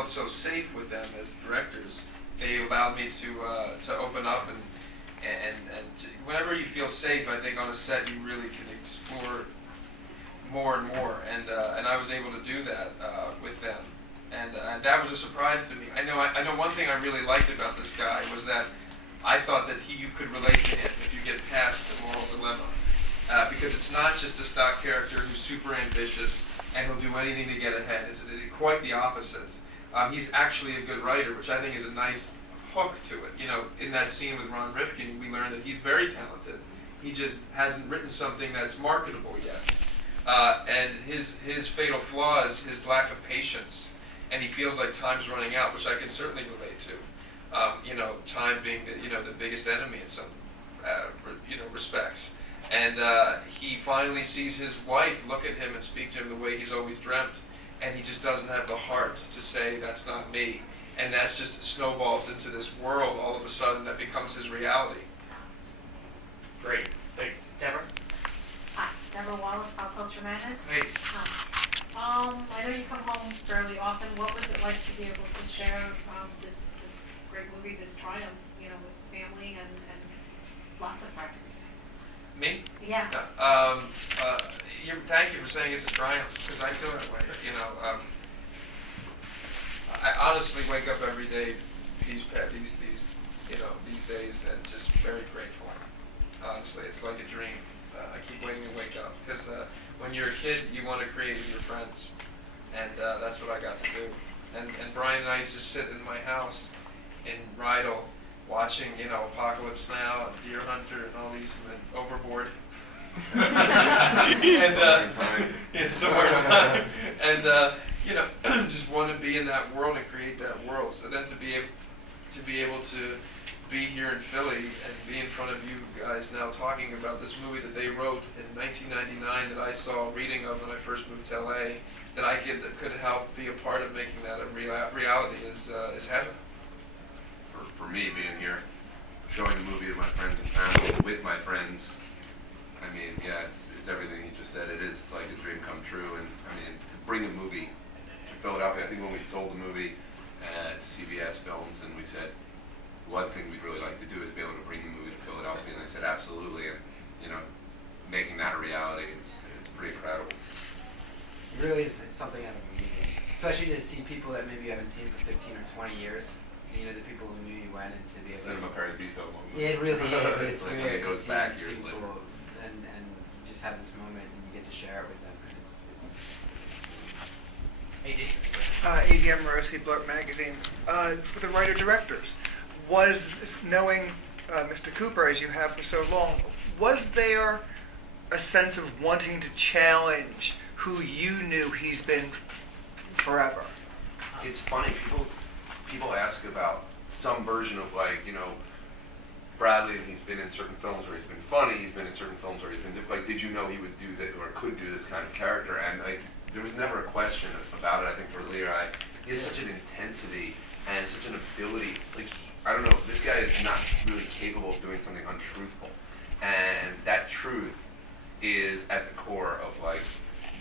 felt so safe with them as directors. They allowed me to open up and whenever you feel safe, I think on a set you really can explore more and more, and I was able to do that with them, and that was a surprise to me. I know one thing I really liked about this guy was that I thought that you could relate to him if you get past the moral dilemma, because it's not just a stock character who's super ambitious and he'll do anything to get ahead. It's quite the opposite. He's actually a good writer, which I think is a nice hook to it. You know, in that scene with Ron Rifkin, we learned that he's very talented. He just hasn't written something that's marketable yet. And his fatal flaw is his lack of patience, and he feels like time's running out, which I can certainly relate to. You know, time being the biggest enemy in some respects. And he finally sees his wife look at him and speak to him the way he's always dreamt, and he just doesn't have the heart to say, that's not me. And that just snowballs into this world all of a sudden that becomes his reality. Great. Thanks. Deborah? Hi, Deborah Wallace, Pop Culture Madness. Hey. I know you come home fairly often. What was it like to be able to share this great movie, this triumph, with family and lots of friends? Me? Yeah. Thank you for saying it's a triumph, because I feel that way. I honestly wake up every day these days and just very grateful. Honestly, it's like a dream. I keep waiting to wake up, because when you're a kid, you want to create with your friends, and that's what I got to do. And Brian and I used to sit in my house in Rydell, watching Apocalypse Now, and Deer Hunter, and all these, and Overboard. And somewhere in time, and just want to be in that world and create that world. So then to be able to be here in Philly and be in front of you guys now talking about this movie that they wrote in 1999 that I saw a reading of when I first moved to LA, that I could help be a part of making that a reality is heaven. For me, being here, showing the movie to my friends and family, with my friends, I mean, yeah, it's everything you just said. It's like a dream come true. And I mean, to bring a movie to Philadelphia, I think when we sold the movie to CBS Films, and we said, one thing we'd really like to do is be able to bring the movie to Philadelphia, and they said absolutely, and making that a reality, it's pretty incredible. It really is. It's something out of a movie, especially to see people that maybe you haven't seen for 15 or 20 years. The people who knew you went, and to be able Cinema Paradiso moment. It really is. It's like weird it goes to see back these years people later. and you just have this moment, and you get to share it with them. And AD? ADM Morosi, Blurt Magazine. For the writer-directors, was knowing Mr. Cooper as you have for so long, was there a sense of wanting to challenge who you knew he's been forever? It's funny, people ask about some version of Bradley, and he's been in certain films where he's been funny, he's been in certain films where he's been did you know he would do that or could do this kind of character? And there was never a question about it. I think for Lear, he has such an intensity and such an ability. I don't know, this guy is not really capable of doing something untruthful, and that truth is at the core of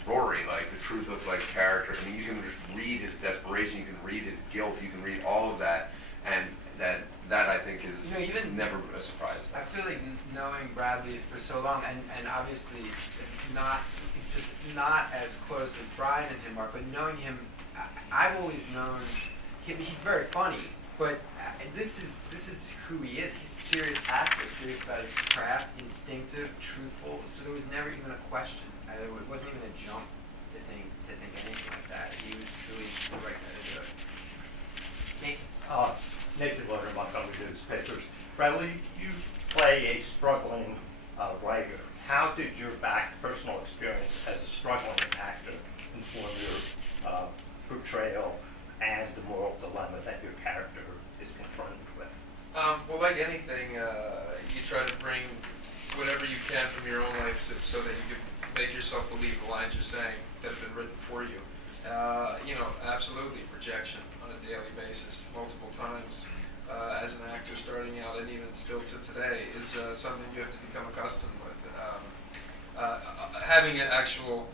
Rory, the truth of character. I mean, you can just read his desperation, you can read his guilt, you can read all of that, and that I think is even never a surprise. I feel like knowing Bradley for so long, and obviously not as close as Brian and him are, but knowing him, I've always known him. He's very funny, but this is who he is. He's a serious actor, serious about his craft, instinctive, truthful. So there was never even a question. It wasn't even a jump to think anything like that. He was really the right guy to do it. Nathan Loder, Montgomery Newspapers. Bradley, you play a struggling writer. How did your personal experience as a struggling actor inform your portrayal and the moral dilemma that your character is confronted with? Well, like anything, you try to bring whatever you can from your own life so that you can make yourself believe the lines you're saying that have been written for you. Absolutely projection on a daily basis, multiple times, as an actor starting out and even still to today is something you have to become accustomed with. Having an actual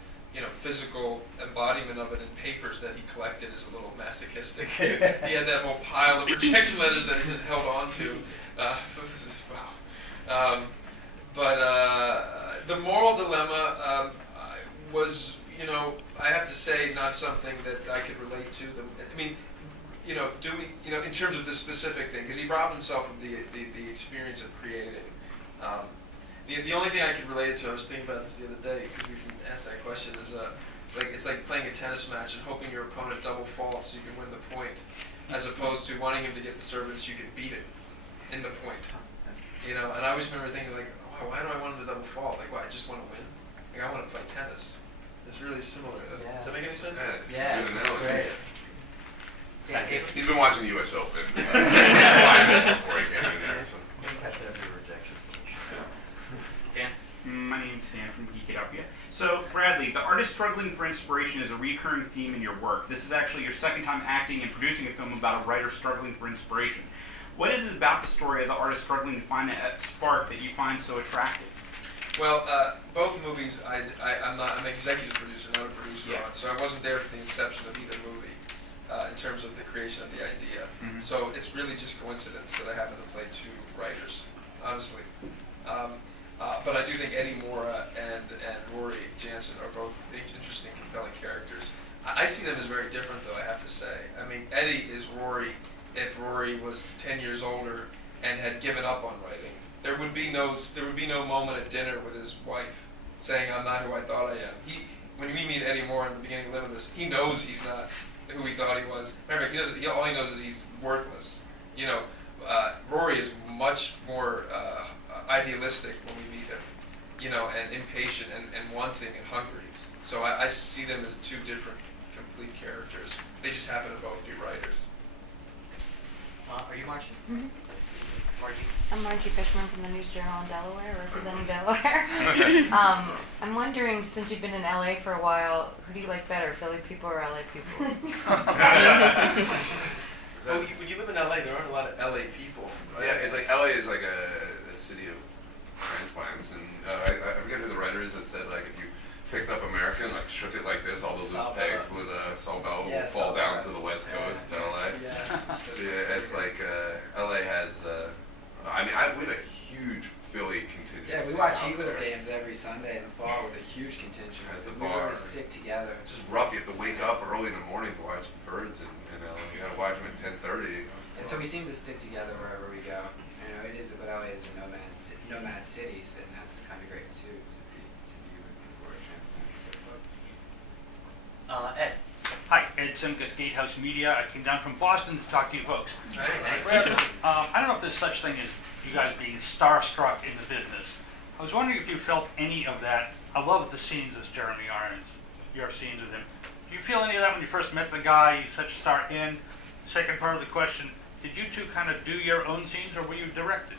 physical embodiment of it in papers that he collected is a little masochistic. He had that whole pile of rejection letters that he just held on to. Wow. But the moral dilemma was, I have to say, not something that I could relate to. I mean, in terms of this specific thing, because he robbed himself of the experience of creating. The only thing I could relate it to, I was thinking about this the other day, because we can ask that question, is it's like playing a tennis match and hoping your opponent double faults so you can win the point, as opposed to wanting him to get the serve so you can beat it in the point. And I always remember thinking, like, oh, why do I want him to double fault? Like, I just want to win? Like, I want to play tennis. It's really similar. Yeah. Does that make any sense? Yeah, Good analogy. great. Dan Taylor? He's been watching the U.S. Open 5 minutes before he came in there. So. Dan? My name's Sam from Geekadophia. So, Bradley, the artist struggling for inspiration is a recurring theme in your work. This is actually your second time acting and producing a film about a writer struggling for inspiration. What is it about the story of the artist struggling to find that spark that you find so attractive? Well, both movies, I'm an executive producer, not a producer on, so I wasn't there for the inception of either movie in terms of the creation of the idea. Mm-hmm. So it's really just coincidence that I happen to play two writers, honestly. But I do think Eddie Mora and Rory Jansen are both interesting, compelling characters. I see them as very different, though, I have to say. I mean, Eddie is Rory if Rory was 10 years older and had given up on writing. There would be no moment at dinner with his wife saying, "I'm not who I thought I am." When we meet Eddie Mora in the beginning of Limitless, he knows he's not who he thought he was. Remember, all he knows is he's worthless. Rory is much more idealistic when we meet him, and impatient and wanting and hungry. So I see them as two different, complete characters. They just happen to both be writers. Are you Margie? Mm-hmm. Margie? I'm Margie Fishman from the News Journal in Delaware, representing Delaware. I'm wondering, since you've been in LA for a while, who do you like better, Philly people or LA people? Well, when you live in LA, there aren't a lot of LA people. Yeah, it's like LA is like a city of transplants, and I forget who the writer is that said, like, if you picked up America and like shook it like this, all those loose pegs would would fall down to the West Coast, to LA. So, it's like LA has. We have a huge Philly contingent. Yeah, we watch Eagles games every Sunday in the fall with a huge contingent. At the We bar. really stick together. It's just rough. You have to wake up early in the morning to watch the birds, and you got to watch them at 10:30. And so we seem to stick together wherever we go. It is, but LA is a nomad cities, and that's kind of great too. To be with people who are transplanted so close. Ed? Hi, Ed Simkus, Gatehouse Media. I came down from Boston to talk to you folks. Thanks. I don't know if there's such thing as you guys being starstruck in the business. I was wondering if you felt any of that. I love the scenes as Jeremy Irons, your scenes with him. Do you feel any of that when you first met the guy? He's such a star. And second part of the question, did you two kind of do your own scenes, or were you directed?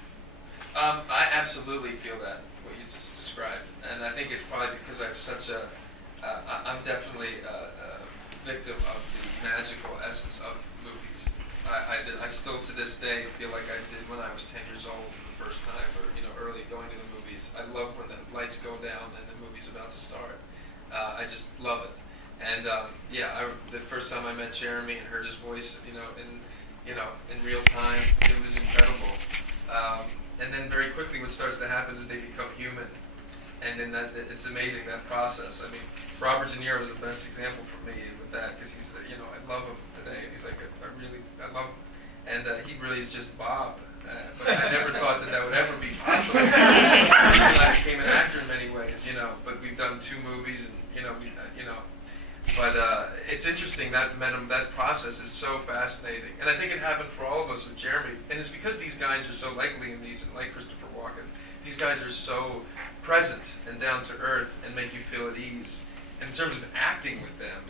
I absolutely feel that, what you just described. And I think it's probably because I have such I'm definitely a victim of the magical essence of movies. I still to this day feel like I did when I was 10 years old for the first time, or early going to the movies. I love when the lights go down and the movie's about to start. I just love it. And the first time I met Jeremy and heard his voice, in real time, it was incredible. And then very quickly, what starts to happen is they become human, and then it's amazing, that process. I mean, Robert De Niro is the best example for me with that, because he's, I love him today. He's like, I love him, and he really is just Bob. But I never thought that would ever be possible. I became an actor in many ways, But we've done 2 movies, and But it's interesting that process is so fascinating, and I think it happened for all of us with Jeremy. And it's because these guys are so like Liam Neeson, like Christopher Walken. These guys are so present and down to earth and make you feel at ease. And in terms of acting with them,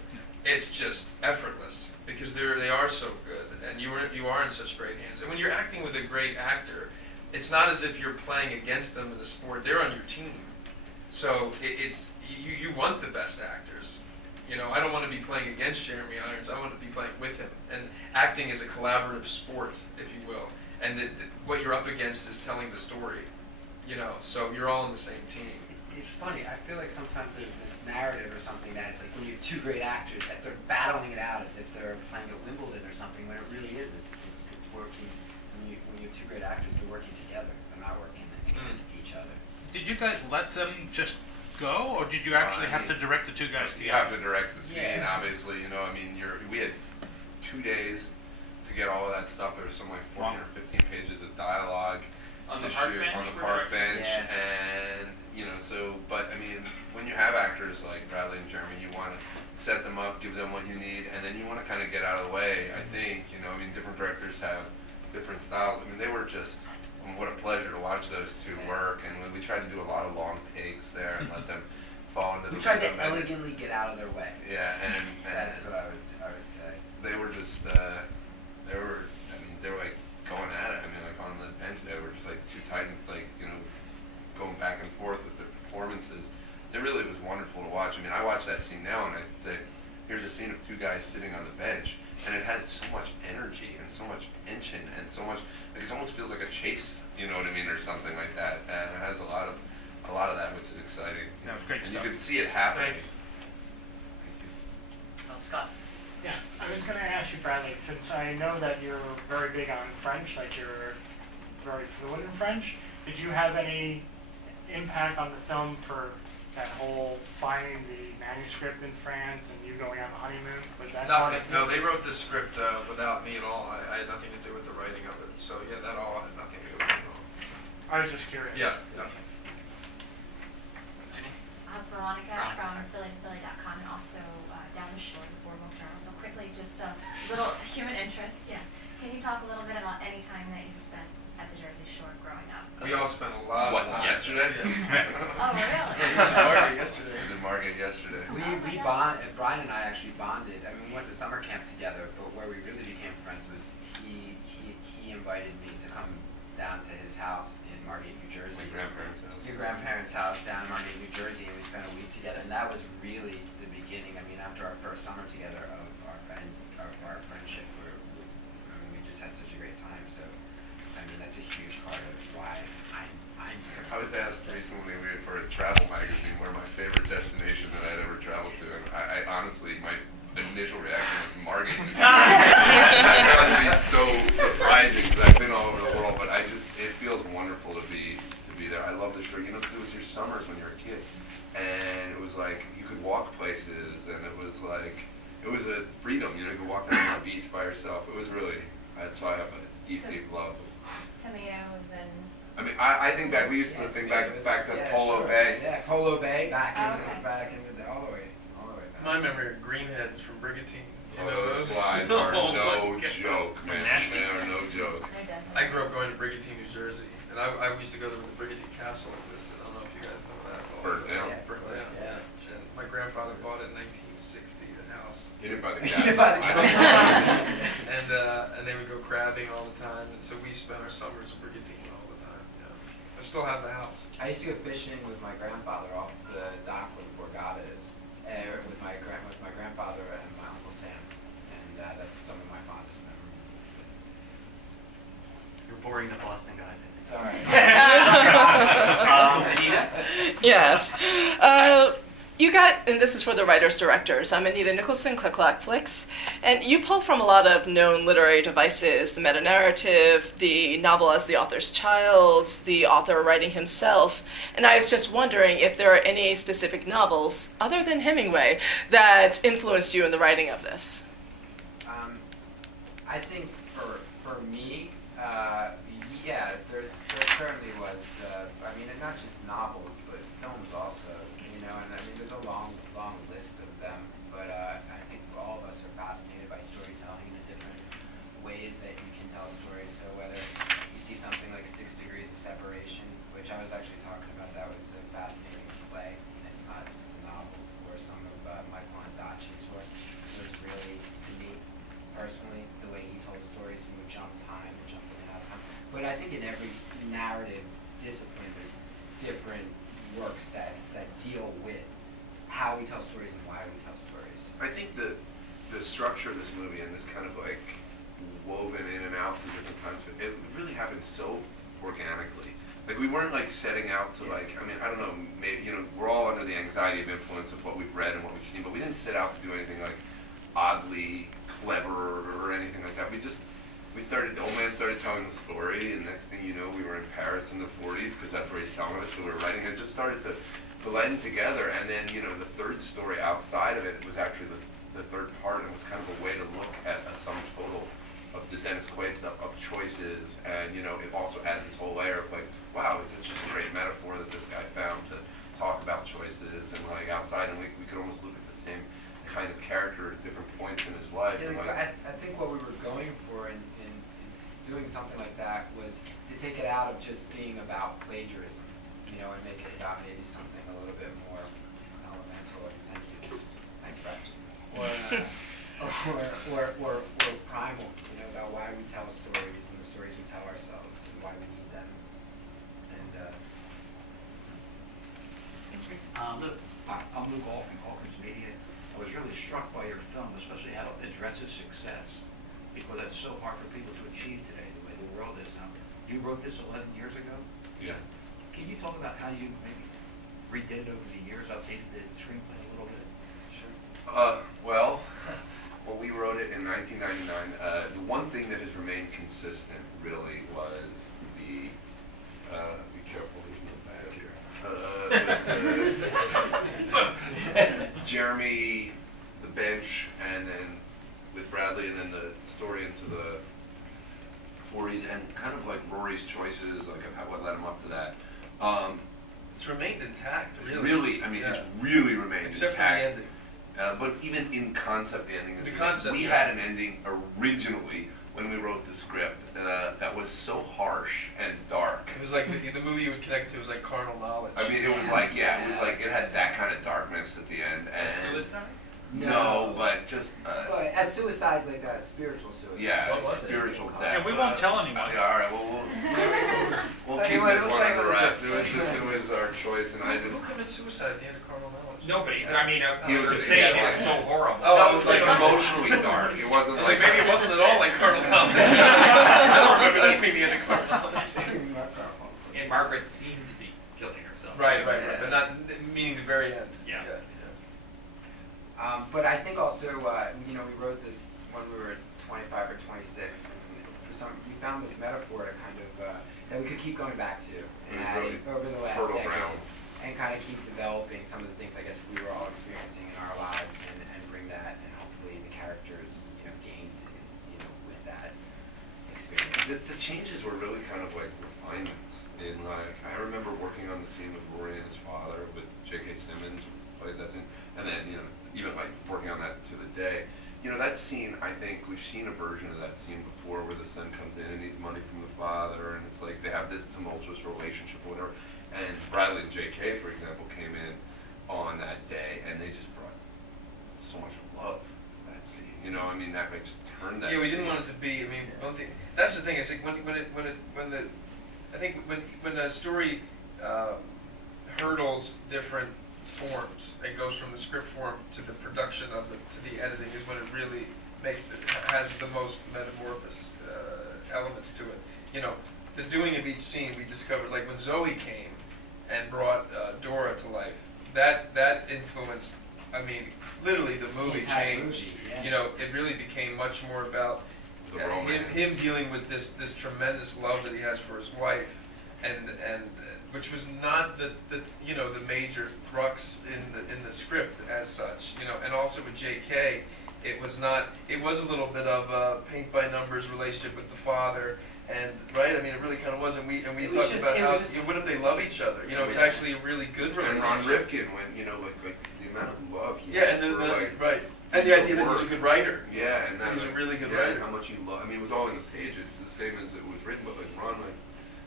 it's just effortless because they are so good, and you are in such great hands. And when you're acting with a great actor, it's not as if you're playing against them in the sport. They're on your team, so you want the best actors. I don't want to be playing against Jeremy Irons. I want to be playing with him. And acting is a collaborative sport, if you will. And what you're up against is telling the story. So you're all on the same team. it's funny. I feel like sometimes there's this narrative or something that it's like when you have two great actors that they're battling it out as if they're playing at Wimbledon or something. When it really is, it's working. When you have two great actors, they're working together. They're not working against each other. Did you guys let them just go, or did you actually have to direct the two guys You together? have to direct the scene, Yeah. obviously. You know, I mean, we had 2 days to get all of that stuff. There was something like 14 or 15 pages of dialogue On to the park shoot bench, on the we're park directing? bench, Yeah. and but I mean, when you have actors like Bradley and Jeremy, you want to set them up, give them what you need, and then you want to kind of get out of the way. I think, you know, I mean, different directors have different styles. I mean, they were just. What a pleasure to watch those two work, and we tried to do a lot of long takes there and let them fall into the We tried to rhythm, and elegantly get out of their way. yeah, and That's what I would say. they were just they were like going at it. I mean, like on the bench they were just like two titans, like, you know, going back and forth with their performances. It really was wonderful to watch. I mean, I watch that scene now and I say, here's a scene of two guys sitting on the bench, and it has so much energy and so much tension and so much, like, it almost feels like a chase, you know what I mean, or something like that. And it has a lot of that, which is exciting. That was great And stuff. you can see it happening. Thanks. Scott. Yeah, I was going to ask you, Bradley, since I know that you're very big on French, like you're very fluent in French, did you have any impact on the film for that whole finding the manuscript in France and you going on the honeymoon? Was that part Nothing. of No, it? they wrote this script without me at all. I had nothing to do with the writing of it. So yeah, that all had nothing to do with it at all. I was just curious. Yeah. Yeah. I'm Veronica Veronica, from sorry. PhillyToPhilly.com and also Down the Shore, the Boardwalk Journal. So quickly, just a little human interest. Yeah. Can you talk a little bit about any time that you spent at the Jersey Shore growing up? We all spent a lot What, of time. yesterday? Oh, really? Yeah, we was in Margate yesterday. I was in Margate yesterday. We bond. Brian and I actually bonded. I mean, we went to summer camp together, but where we really became friends was he invited me to come down to his house in Margate, New Jersey. My grandparents' house. Your grandparents' house down in Margate, New Jersey, and we spent a week together. And that was really the beginning. I mean, after our first summer together of our friendship, we just had such a great time. So, I mean, that's a huge part of why I'm here. I was asked recently for a travel magazine where my favorite destination that I'd ever traveled to, and I honestly, my initial reaction was Margate. I found it to be so surprising because I've been all over the world, but it feels wonderful to be there. I love the shore. You know, it was your summers when you were a kid, and it was like you could walk places, and it was a freedom. You know, you could walk down the beach by yourself. It was really, that's why I have a deep love. Tomatoes and... I mean, I think back. We used to think back to Polo sure. Bay. Yeah, Polo Bay, Okay. back into the all the way back. My memory of greenheads from Brigantine. You Oh, know those those? flies are Oh, no my God. joke, man. They are no joke. They're definitely... I grew up going to Brigantine, New Jersey, and I used to go to when the Brigantine Castle existed. I don't know if you guys know that. Burnt down. Yeah, Burnt down, yeah. And my grandfather bought it in 1960, the house. He didn't buy the He castle. didn't buy the I don't And they would go crabbing all the time, and so we spent our summers in Brigantine all the time. Yeah. I still have the house. I used to go fishing with my grandfather off the dock where the Borgata is, with my grandfather and my Uncle Sam, and that's some of my fondest memories. You're boring the Boston guys, I think. Sorry. Anita? Yes. You got, and this is for the writers directors. I'm Anita Nicholson, Click Clack Flicks, and you pull from a lot of known literary devices: the meta narrative, the novel as the author's child, the author writing himself. And I was just wondering if there are any specific novels other than Hemingway that influenced you in the writing of this. I think for me, yeah, there certainly was. I mean, and not just novels, but films also. You know, and I mean, there's a long list of them. But I think all of us are fascinated by storytelling in the different ways that you can tell stories. So whether you see something like 6 Degrees of Separation, which I was actually talking about, that was a fascinating play. It's not just a novel. Or some of Michael Ondaatje's work. It was really, to me personally, the way he told stories, he would jump time and jump in and out of time. But I think in every narrative discipline, there's different works that deal with how we tell stories and why we tell stories. I think the structure of this movie and this kind of like woven in and out through different times, it really happened so organically like we weren't like setting out to like, I mean, I don't know, maybe, you know, we're all under the anxiety of influence of what we've read and what we've seen, but we didn't set out to do anything like oddly clever or anything like that. We started, the old man started telling the story, and next thing you know, we were in Paris in the 40s, because that's where he's telling us, so we were writing, it just started to blend together, and then, you know, the third story outside of it was actually the third part, and was kind of a way to look at a sum total of the Dennis Quaid stuff, of choices, and, you know, it also added this whole layer of like, wow, is this just a great metaphor that this guy found to talk about choices, and like outside, and we could almost look at the same kind of character at different points in his life. Yeah, and like, I think what we were going for in doing something like that was to take it out of just being about plagiarism, you know, and make it about maybe something a little bit more elemental. Thank you. Thanks, Brad. Or primal, you know, about why we tell stories and the stories we tell ourselves and why we need them. And I'm Luke All from Hawkins Media. I was really struck by your film, especially how it addresses success, because that's so hard for people to achieve today, the way the world is now. You wrote this 11 years ago? yeah. Can you talk about how you maybe redid it over the years, updated the screenplay a little bit? Sure. Well, we wrote it in 1999. The one thing that has remained consistent really was the, be careful, there's no bag here. Jeremy, the bench, and then with Bradley, and then the story into the 40s, and kind of like Rory's choices, like what led him up to that. It's remained intact, really. Really, I mean, Yeah. it's really remained Except intact. for the ending. But even in concept ending, The concept, we yeah. had an ending originally when we wrote the script that was so harsh and dark. It was like the movie you would connect to was like Carnal Knowledge. I mean, it was like, yeah, it was like, it had that kind of darkness at the end. And Suicide? No, but just, but as suicide, like a spiritual suicide. yeah, What was it? spiritual death. Yeah, we won't tell anyone. Yeah, all right, well, we'll keep this one under wraps. It was our choice, and I just... Who committed suicide at the end of Carnal Knowledge? Nobody. I mean, He was to a- say yeah. it's so horrible. Oh, No, it was like emotionally dark. It wasn't I was like, maybe it wasn't at all like Carnal Knowledge. I don't remember that being the end of Carnal Knowledge. And Margaret seemed to be killing herself. Right, but not meaning the very end. Yeah. But I think also, you know, we wrote this when we were 25 or 26, and we found this metaphor to kind of that we could keep going back to and adding over the last fertile decade, ground. and kind of keep developing some of the things I guess we were all experiencing in our lives, and bring that, and hopefully the characters, you know, gained, you know, with that experience. The changes were really kind of like refinements. In like, I remember working on the scene with Rory and his father with J.K. Simmons, who played that scene, and then, you know, even like working on that to the day. You know, that scene, I think we've seen a version of that scene before where the son comes in and needs money from the father, and it's like they have this tumultuous relationship or whatever. And Bradley and J.K., for example, came in on that day, and they just brought so much love to that scene. You know, I mean, that just turned that Yeah, we didn't scene. want it to be. I mean, one thing, that's the thing. It's like when the story hurdles different forms and goes from the script form to the production of it to the editing is when it really has the most metamorphous elements to it. You know, the doing of each scene we discovered, like when Zoe came and brought Dora to life, that influenced, I mean, literally the movie changed. Movie, yeah. You know, it really became much more about The romance. him dealing with this tremendous love that he has for his wife, and which was not the major crux in the script as such, you know, and also with J.K. it was a little bit of a paint by numbers relationship with the father, and right, I mean, it really kind of was, and we talked about how what if they love each other, you know, it's actually a really good And Ron relationship. Rifkin, when, you know, like the amount of love he Yeah, had and for, like, right, and the idea that he's a good writer. Yeah, and He's a really good yeah, writer. and how much he loved. I mean, it was all in the pages, the same as it was written, but like Ron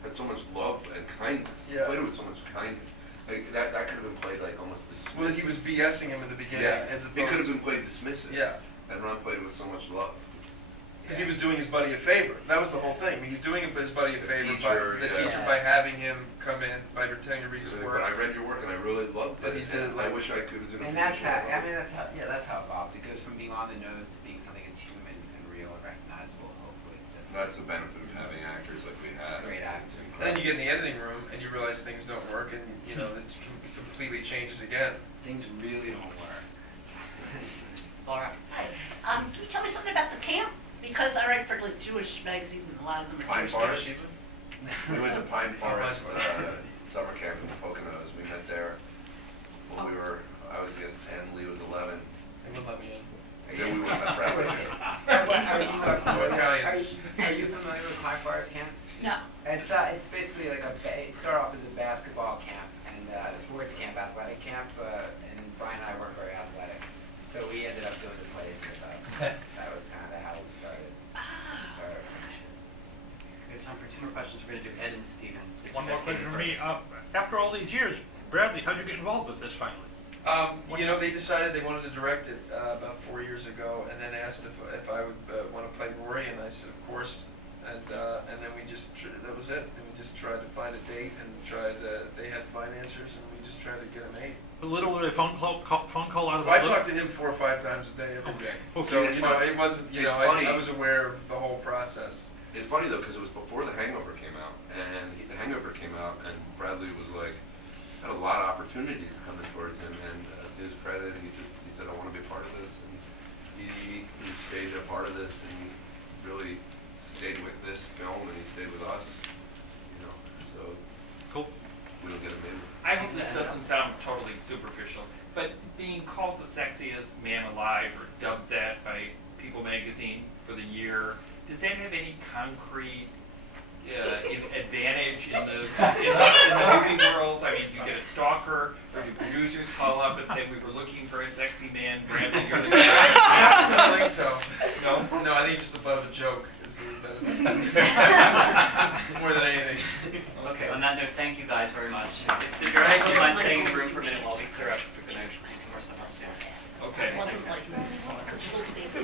had so much love and kindness. Yeah. He played it with so much kindness. Like that could have been played like almost dismissive. Well, he was BSing him in the beginning, Yeah, as it opposed could have been played dismissive. Yeah. And Ron played it with so much love. Because he was doing his buddy a favor. That was the whole thing. I mean, he's doing his buddy a favor teacher, by having him come in, by pretending to read his work. But I read your work and I really loved But it. he did it I like- wish I could have been. And that's how, I mean, that's how it evolves. It goes from being on the nose to being something that's human and real and recognizable, hopefully. That's the benefit of having actors like we had. Great actors. And then you get in the editing room and you realize things don't work, and you know it completely changes again. Things really don't work. Laura. Hi. Can you tell me something about the camp? Because I write for like Jewish magazines and a lot of them are Pine Jewish Forest. camps. We went to Pine Forest summer camp in the Poconos. We met there when we were. I was against 10. Lee was 11. They wouldn't let me in. And then we went to Bradley. Are you familiar with Pine Forest Camp? No. It's basically like it started off as a basketball camp and a sports camp, athletic camp, and Brian and I weren't very athletic, so we ended up doing the plays and stuff. That was kind of how we started. We have time for 2 more questions. We're going to do Ed and Steven. Since One you more guys came question in for me. first. After all these years, Bradley, how'd you get involved with this finally? You know, they decided they wanted to direct it about 4 years ago, and then asked if I would want to play Rory, and I said, of course. And then we just that was it. And we just tried to find a date, and they had financiers, and we just tried to get it made. Literally a phone call out of the Well, I blue? talked to him 4 or 5 times a day every day. Okay. So you know, it wasn't. You It's know, funny. I was aware of the whole process. It's funny though because it was before The Hangover came out, and The Hangover came out, and Bradley was like had a lot of opportunities coming towards him, and to his credit, he said, I want to be a part of this, and he stayed a part of this, and he really stayed with this film, and he stayed with us, you know. So cool. We don't get him in. I hope this doesn't sound totally superficial, but being called the sexiest man alive or dubbed that by People magazine for the year, does that have any concrete advantage in the movie world? I mean, do you get a stalker, or do producers call up and say, we were looking for a sexy man, Bradley, you're the guy? I don't think so. No, I think it's just a butt of a joke is what we benefit. More than anything. Okay, on that note, thank you guys very much. If you're actually mind staying in the room for a minute while we clear up, we're going to do some more stuff upstairs. Okay. It wasn't like, because you look at the